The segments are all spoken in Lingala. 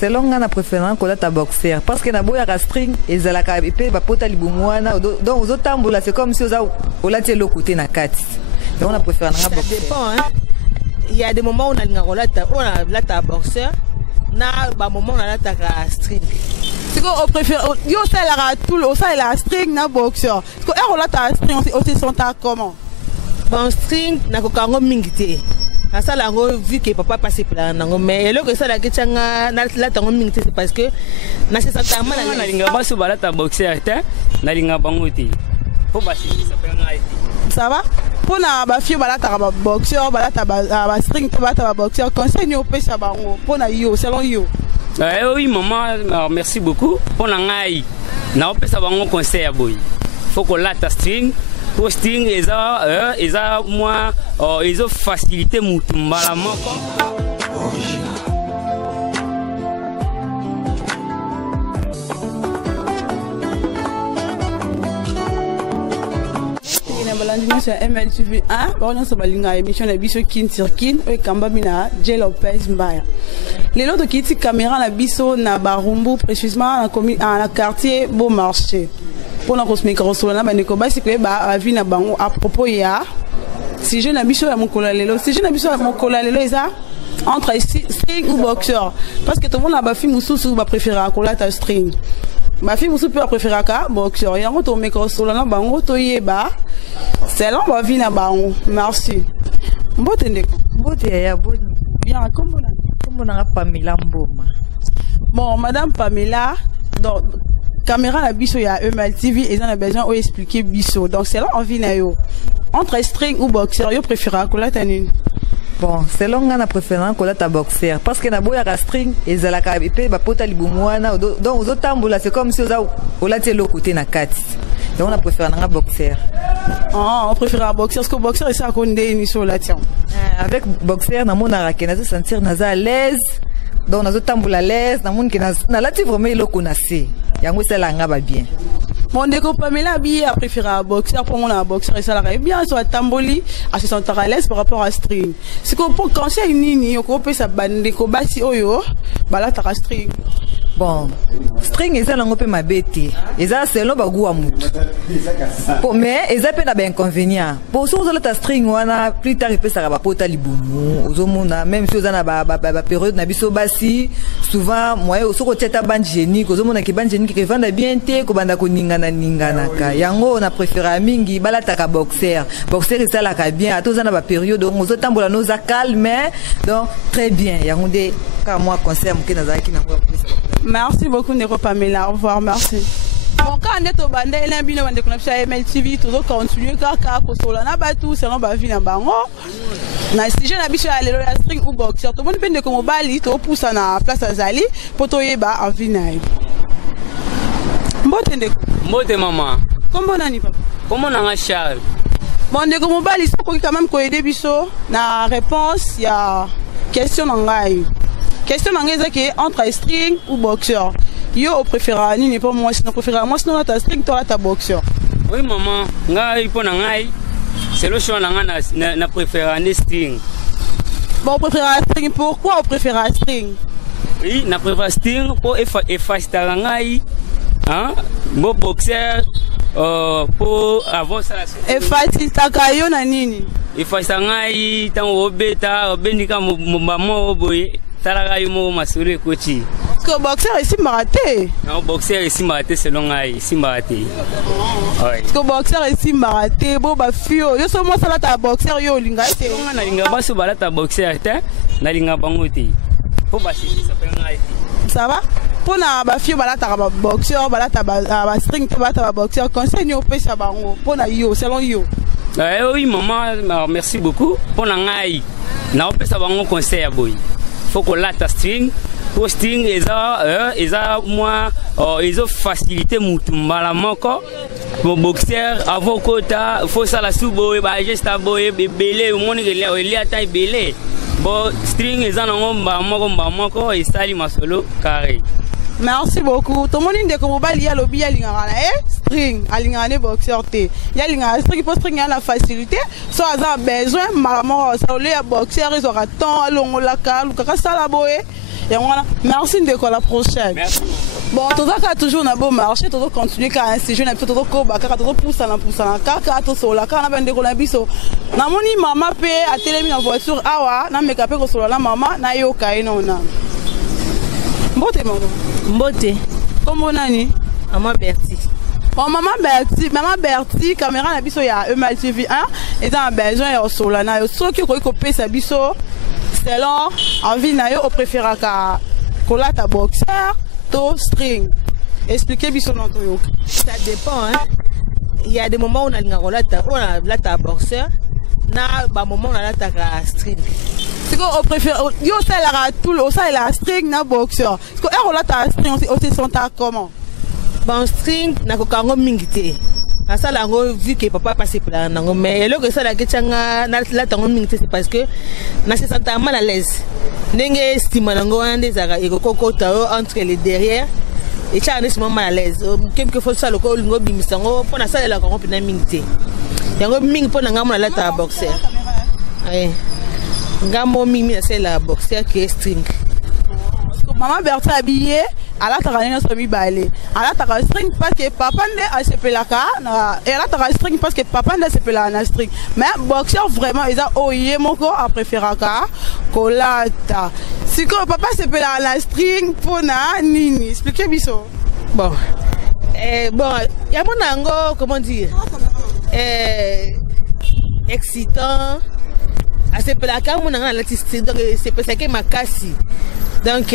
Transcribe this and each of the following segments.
selon nga na préférence kolata boxer parce que na boya ka string ezalaka pe bapota libumwana donc ozotambola c'est comme si olati eloko na kati donc na préférence nga boxer. Ça dépend hein. Il y a des moments où on a lata boxer na ba moment on a lata string. C'est qu'on préfère yo ça la tout ça la string na boxer. Parce que on lata string on se sent comment? Bon string na ko kango mingité. Ça la vu que papa passé par nango mais le que ça la ketanga la tango mingité c'est parce que na se senta mal na linga basu balata boxer ta na linga bangote. Faut basi ça fait ngai. Ça va? Pour na ba fille balata ba boxer balata ba string balata ba boxer conseil ni opesa bango pour na yo selon yo. Oui maman merci beaucoup pour na ngai na opesa bango conseil ya boy. Faut que lata string posting eza moi ils ont facilité mutumbala moko. Sur MLTV 1, on a une émission de Bisso Kin sur Kin, et Kambamina, J. Lopez Mbaya. Les autres qui sont caméra na Bisso na Barumbu, précisément dans le quartier Beaumarchais. Pour la micro sur la banikoba, c'est que bah vie na bango à propos ya. Si je n'habite pas mon colalelo, si je n'habite pas mon colalelo, ça entre string ou boxer, parce que tout le monde a ba fille mususu va préférer à colata string. Ma fille mususu peut préférer à boxer. Et on to micro sur la bango to yeba. C'est là va vie na bango. Merci. Mbote ndeko. Mbote ya boni. Bien comme on a Pamela Mboma. Bon, madame Pamela, donc caméra la biso ya Emal TV et on a besoin de expliquer biso. Donc c'est là on vient na yo. Entre string ou boxer, yo préfère kolata nini? Bon, selon nga na préférence kolata boxer parce que na boya ka string ezalaka pe bapota libumwana donc ozotambola c'est comme si olati eloko na kati. Donc on a préféré un boxer. Ah, on préfère un boxer parce que boxer c'est ça qu'on dit sur la tiens. Avec boxer na mon arake na se sentir naza à l'aise. Donc nazo tambola à l'aise, na mon ki na lati vraiment eloko na se. Yango c'est là nga ba bien. Mon déco Pamela bi a préféré un boxer pour mon un boxer et ça la bien sur la tamboli à se sentir à l'aise par rapport à string. C'est qu'on peut quand c'est une nini on peut sa bande ko basi oyo bala ta string. Bon, string eza nango pe mabete. Eza selon bagu wa mutu. Mais eza pe na ba inconvénient. Pour so zo la string wana plus tard pe sa ba pota libumu. Ozomona même si oza na ba période na biso basi, souvent moi so ko teta bande génique, ozomona ki bande génique ke vanda bien te ko banda ko ningana ka. Yango on a préféré mingi balata ka boxer. Boxer eza la ka bien. Atoza na ba période on zo tambola no za calme. Donc très bien. Yango de ka moi conseil mo ke na za ki na ko. Merci beaucoup Nero Pamela, au revoir, merci. Bon, quand on est au bandé, il y a un bino de connexion à MLTV, tout le continue, car Kosola n'a pas tout, c'est non ba vie na bango. Na si je n'habite à l'élo la string ou boxer, tout le monde peut de comme bali, tout pousse na place à Zali, pour toi yeba en vinaille. Mbote maman. Comment on a ni papa? Comment on a Charles? Bon, de comme bali, ça pour quand même qu'on aider biso, na réponse, il y a question n'angai. Question d'engagement qui est entre string ou boxer. Yo préfère ni pas moi sinon préfère moi sinon la string toi la boxer. Oui maman, ngai pour ngai. C'est le choix na préfère un string. Bon préfère string pourquoi on préfère string? Oui, na préfère string pour effacer ngai. Hein? Bon boxer pour avoir ça. Effacer ta kayo na nini? Effacer ngai tant obeta obenika mama oboye. Parce que boxer ici maraté. Non, boxer ici maraté selon moi ici maraté. Parce que boxer ici maraté, bon bah fio, yo seulement ça là ta boxer yo linga té. On a linga basu bala ta boxer té, na linga bangote. Faut basi ça fait ngai. Ça va? Pour na ba fio bala ta boxer, bala ta ba string ta ba boxer, conseil ni opé ça bango. Pour na yo selon yo. Oui maman, merci beaucoup. Pour na ngai. Na opé ça bango conseil à boy. Faut que la string posting eza moi ils ont facilité mutumbala moko mon boxer avocata faut ça la subo ba gesta boy belé moni ele ata belé bon string eza ngomba moko et sali masolo carré. Merci beaucoup. Tout le monde dit que vous allez à l'objet string, à boxer té. Il y a string pour string à la facilité. Soit à besoin, maman, ça les boxer ils auront temps, allons la calme, ça la boye. Merci de quoi la prochaine. Merci. Bon, tout ça toujours un beau marché, tout continuer quand c'est jeune, tout koba, tout pousse na kaka to sola, quand on a bende ko na biso. Na moni mama pe a télémi na voiture awa, na meka pe ko sola na mama na yo kai nona. Mbote maman. Mbote. Comment nani? Maman Bertie. Oh maman Bertie, caméra na biso ya Emal TV 1, et dans besoin ya sola na yo soki ko pesa biso selon envie na yo au préféraka kolata boxer to string. Expliquez biso non to yo. Ça dépend hein. Il y a des moments où on a la boxer, na ba moment on a la string. C'est qu'on préfère yo ça la tout le ça la string na boxer. Parce que on la ta string aussi sont ta comment? Bon string na ko kango mingité. Ça la vu que papa passé pour la nango mais le que ça la ketchanga la tango mingité c'est parce que na se sent mal à l'aise. Ndenge estime nango ande zaka e kokoko tao entre les derrière et ça on mal à l'aise. Quelque fois ça le ko lingo bimisango pour na ça la kango pina mingité. Yango ming pour na ngamo la ta boxer. Ouais. Ngamo mimi na c'est la boxer qui est string. Maman Berthe habillée, elle a travaillé dans son balai. Elle a travaillé string parce que papa ne s'est pas là. Elle a travaillé string parce que papa ne s'est pas là na string. Mais boxer vraiment, ils ont oyé mon corps à préférer ka kolata. Si que papa s'est pas là na string pour na nini. Expliquez biso. Bon, bon, il y a mon ango, comment dire, excitant. À ce placard, mon ango l'artiste, donc c'est pour ça que ma casse. Donc,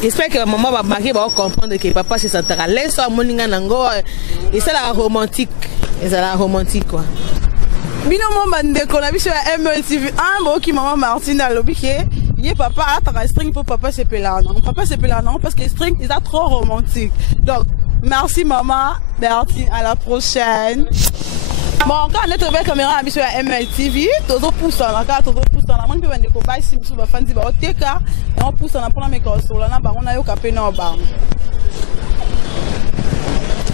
j'espère que maman va marquer, va comprendre que papa se sentira à l'aise à mon nango. Et c'est la romantique. Et c'est la romantique, quoi. Bino mon bande qu'on a vu sur MLTV 1, bon, qui maman Martine a l'obiqué. Yé papa a travaillé string pour papa se péla. Non, papa se péla, non, parce que string, ils sont trop romantique. Donc, merci maman, Bertine, à la prochaine. Bon, quand on est trouvé la caméra à sur MLTV, tout le pousse en la carte, tout le pousse en la main, puis on est comme ça, si on va faire des barrettes, et on pousse en la pour la mécanique sur la nappe, on a eu qu'à peine en bas.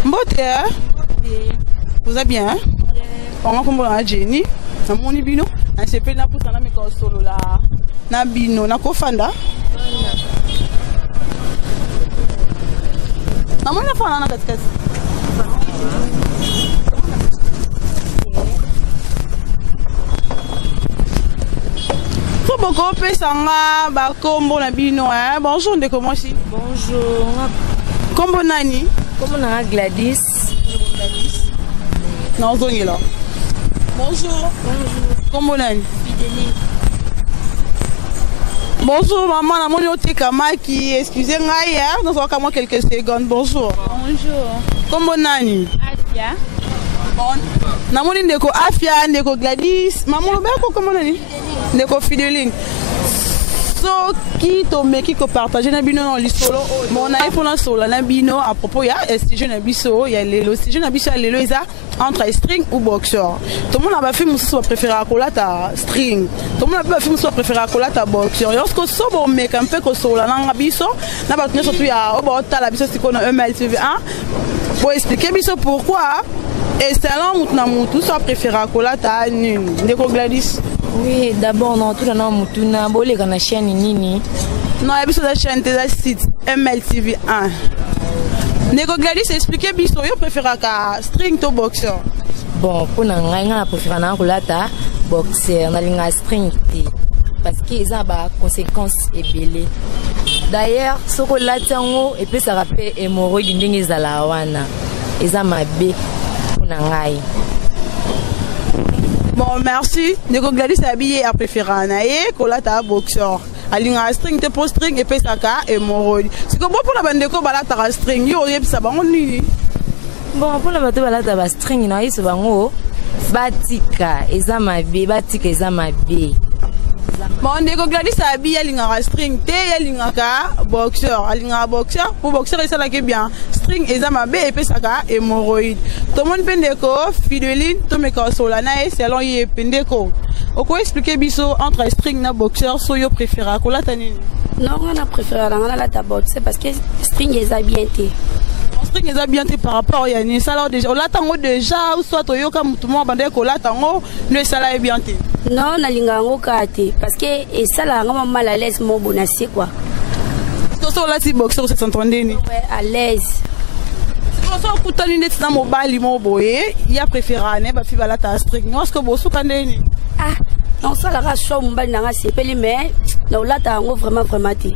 Mbote, vous allez bien? On a comme on Jenny, on a mon bino, on s'est fait la pousse en la mécanique sur la nabino, na kofanda. Na mon enfant na casquette. Beaucoup pesanga ba kombo na bino hein. Bonjour de comment si? Bonjour. Kombo nani? Kombo na Gladys. Non zongi là. Bonjour. Bonjour. Kombo nani? Fidélie. Bonjour maman na moni otika maki. Excusez-moi hier, nous avons comme quelques secondes. Bonjour. Bonjour. Kombo nani? Afia. Bon. Na moni ndeko Afia, ndeko Gladys. Maman lobeko comment nani? Ndeko Fidéline. So qui tombe qui ko partager na bino dans l'isolo. Mon aïe pour la solo na bino à propos ya STG na biso, ya lelo STG na biso lelo isa entre string ou boxer. Tout le monde a pas fait musu soit préféré à kolata string. Tout le monde a pas fait musu soit préféré à kolata boxer. Lorsque so bon mec un peu ko solo na biso, na ba tenir surtout ya o ba ta la biso c'est qu'on a MLTV 1. Pour expliquer biso pourquoi et selon mutna mutu soit préféré à kolata nini. Ndeko Gladys. Oui, d'abord, non, tout le monde a bolé dans la chaîne Nini. Non, il y a besoin de chaîne de site MLTV 1. Ndeko Gladys expliquer biso yo préfère ka string to boxer. Bon, pour nous, on préfère na kolata boxer, on a linga string parce qu'ils ont des conséquences ébélées. D'ailleurs, ce que là tango et puis ça rappelle hémorroïde ndenge za la wana. Ils ont ma bé pour nangai. Bon, merci. Ndeko Gladys habillé à préférer anaye kolata boxer. Alinga string te pour string et puis ça ka hémorroïde. C'est que bon pour la bande ko balata string yo yeb ça bango nini. Bon, pour la bateau balata ba string na iso bango batika ezama be batika ezama be. Bon, Ndeko Gladys habillé alinga string te alinga ka boxer. Alinga boxer pour boxer ça là que bien. String ezama be et puis ça ka hémorroïde. Tout le monde pendeko Fidéline to me ka solana et selon y pendeko. Oko expliquer biso entre string na boxer so yo préféré kolata nini? Non, on a préféré la boxer parce que string est bien té. String est bien té par rapport à ni ça là déjà. On l'attend déjà ou soit yo comme tout le monde bande ko latango ne ça là est bien té. Non, na linga ngo kate parce que et ça là ngama mal à l'aise mo bonasi quoi. que ça, là, si boxeur, c'est s'entendait. Ouais, à l'aise. Si on écoute une nette dans mon bal, il y a préféré ne fi bala ta string. Non, est-ce que vous soukanez? Ah, non, ça, la race, mon bal, n'a pas s'épelé, mais non, là, t'as vraiment té.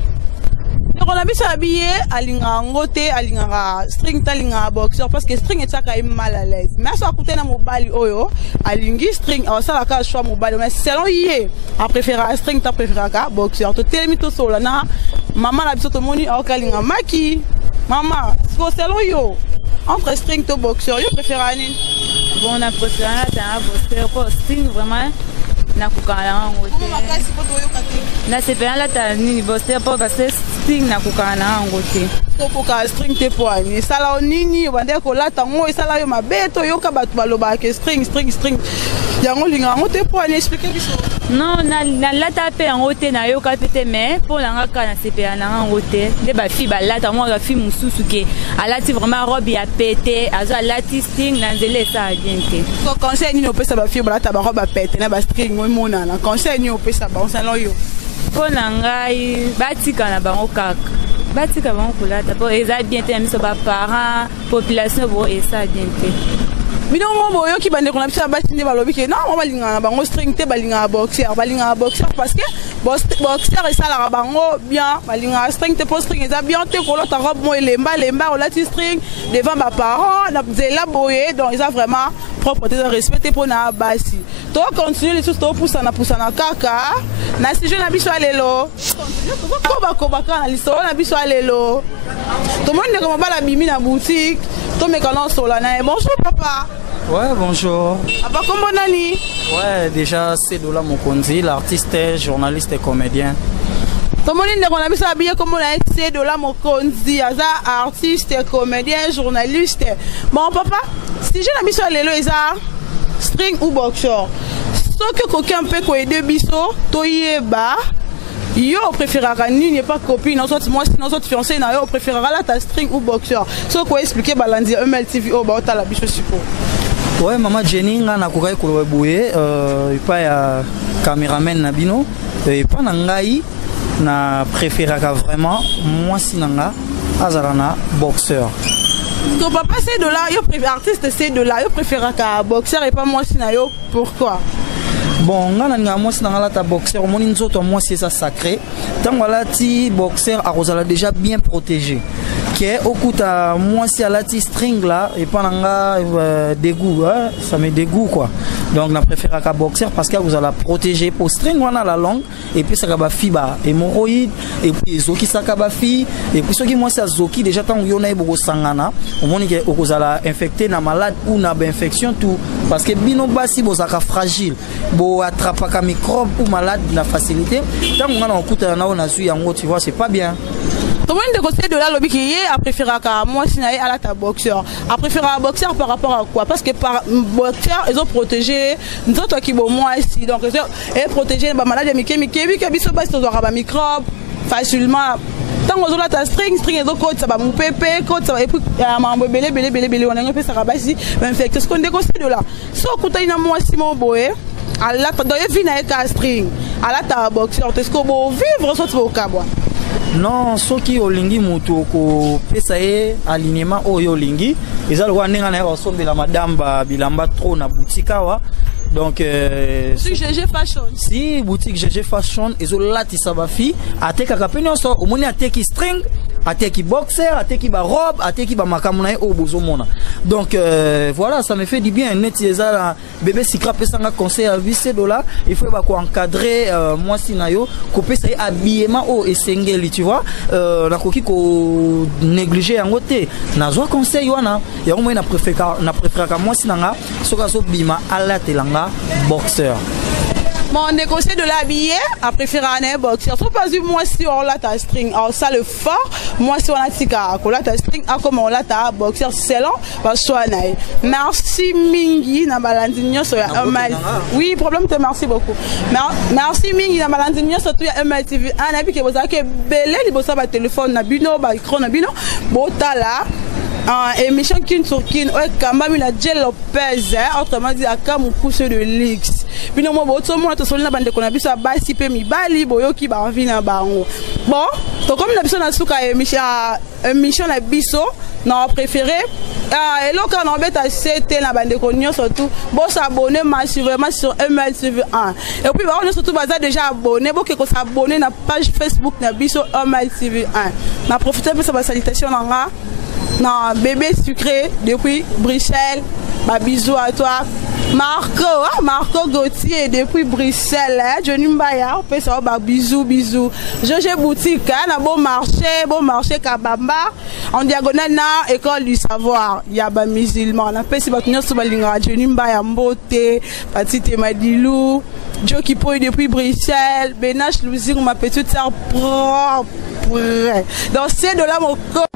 Donc on a mis ça habillé à l'ingangoté, à l'inga string, à l'inga boxeur parce que string est ça quand même mal à l'aise. Mais ça a coûté na mobile oyo, à l'ingi string, ça la case choix mobile. Mais selon yé, à préférer string, t'as préféré ka boxeur. Tu t'es mis tout seul là, maman la bisoto moni, au kalinga maki, maman, selon yo, entre string to boxeur, yo préfère ani. Bon, on a préféré un boxeur pour string vraiment. Na kukana ngote na sepena la tani boster po parce string na kukana ngote to poka string te poani sala nini bande ko lata ngo sala yo mabeto yo ka batu baloba ke string yango linga ngote poani expliquer biso non na lata pe ngote na yo ka pete mais pour la kana sepena na ngote de ba fi ba lata mo ga fi mususu ke alati vraiment robe ya pété azo alati string na nzele sa agente ko conseil ni opesa ba fi ba lata ba robe pété na ba string mona na conseil ni opesa ba salon yo po na ngai batika na bango kaka batika bango kulata po eza bien te miso ba parents population bo eza bien te bino mo yo ki bande ko na bisa batinde balobi ke non mo balinga na bango string te balinga boxer parce que boxer esa la bango bien balinga string te po string eza bien te ko lota robe mo lemba o lati string devant ba parents na zela boye donc eza vraiment propre te respecter pour na basi to continuer les choses to poussa na kaka na si je na biso alelo ko ba kana liso na biso alelo to monde ko ba la bimi na boutique to me kana sola na bonjour papa. Ouais, bonjour. Papa comment nani? Ouais, déjà c'est Dola Mokonzi, l'artiste, journaliste et comédien. Tout le monde a mis ça habillé comme on a essayé de la Mokonzi, artiste, comédien, journaliste. Bon papa, si je n'ai mis ça les string ou boxeur, ce que quelqu'un peut aider biso, toye ba. Yo préférera ni n'est pas copine, moi si nos autres fiancés na yo préférera la ta string ou boxeur. Ce qu'on expliquer balandi MLTV au ba ta la bicho support. Ouais, maman Jenny nga na kokai ko boye pa ya cameraman na bino et pas na ngai na préférera vraiment moi si nanga azarana boxeur. Ton papa c'est de là, yo préfère artiste c'est de là, yo préférera ka boxeur et pas moi si na yo pourquoi? Bon, moi si dans la boxeur, moi c'est ça sacré. Tant voilà ti boxeur a déjà bien protégé. Qui au coup moi si à la ti string là et pas dégoût, hein? Ça me dégoût quoi. Donc on préfère qu'à boxeur parce que vous allez protéger pour string on a la langue et puis ça va fiba hémorroïde et puis zoki ça va fi et puis ceux qui moi c'est zoki déjà tant on y a beaucoup sangana au moins que vous allez infecter na malade ou na infection tout parce que bino basi bozaka fragile. Attraper un microbe ou malade la facilité tant qu'on a un coup tu vois c'est pas bien. Comment de conseil de la lobby qui est à préférer à moi si à la ta boxeur à préférer à boxeur par rapport à quoi parce que par boxeur ils ont protégé nous autres qui bon moi ici donc et protéger les maladies qui biso bas sur microbe facilement tant qu'on a ta string et donc ça va mon pépé code ça va et puis belé on a fait ça rabat ici infecté ce qu'on déconseille de là so écoute ina moi si mon boy à la dans les vignes avec un string à la ta boxeur est-ce qu'on va vivre ça tu vas au cabwa non ceux qui au lingi moto ko pesa e alignement oyo lingi ezali wa ninga na ba sombe la madame ba bilamba trop na boutique wa donc boutique GG Fashion si boutique GG Fashion ezo lati sabafi ateka kapeno so omoni ateki string ateki boxer ateki ba robe ateki ba makamuna o bozomona donc voilà ça me fait du bien net ezala bébé sikra pesanga conseil à vie $, il faut ba ko encadrer moi sinayo ko pesa habillement o esengeli tu vois na koki ko négliger yango te nazwa conseil wana ya moi na préférer moi sinanga soka so bima ala telanga boxeur. Bon, on conseille de l'habiller à préférer un boxeur. Faut pas dire moi si on l'a ta string, alors ça le fort. Moi si on a tika, on l'a ta string, à comme on l'a ta boxeur, c'est long. Parce que merci Mingi na balandinyo so ya mal. Oui, problème te merci beaucoup. Merci Mingi na balandinyo so tu ya MLTV. Un abi que vous avez belé, vous avez téléphone na bino, ba écran na bino. Botala. émission Kin sur Kin, Kambami la Jay Lopez, autrement dit, à Kamoukou de l'X. Puis non, moi, tout le monde a solide bande qu'on a vu ça, si peu mi bali, boyo qui va envie na bango. Bon, donc comme la personne a souka émission la biso, non préféré. Et là, quand on met à 7 la bande qu'on surtout, bon s'abonner massivement sur MLTV1. Et puis, on est surtout déjà abonné, bon que s'abonner na page Facebook na biso MLTV1. Na profiter de sa salutation là. Non, bébé sucré depuis Bruxelles. Bah, bisous à toi. Marco Gauthier depuis Bruxelles. Johnny Mbaya, on peut savoir, bah, bisous. Joge Boutique, bon marché Kabamba. En diagonale, na école du savoir. Il y a bah, musulman. On a fait si bah, Johnny Mbaya Mbote, Patite Madilou, Joe qui poille depuis Bruxelles, Benache Louzing, ma petite sœur propre. Donc, c'est de là mon corps.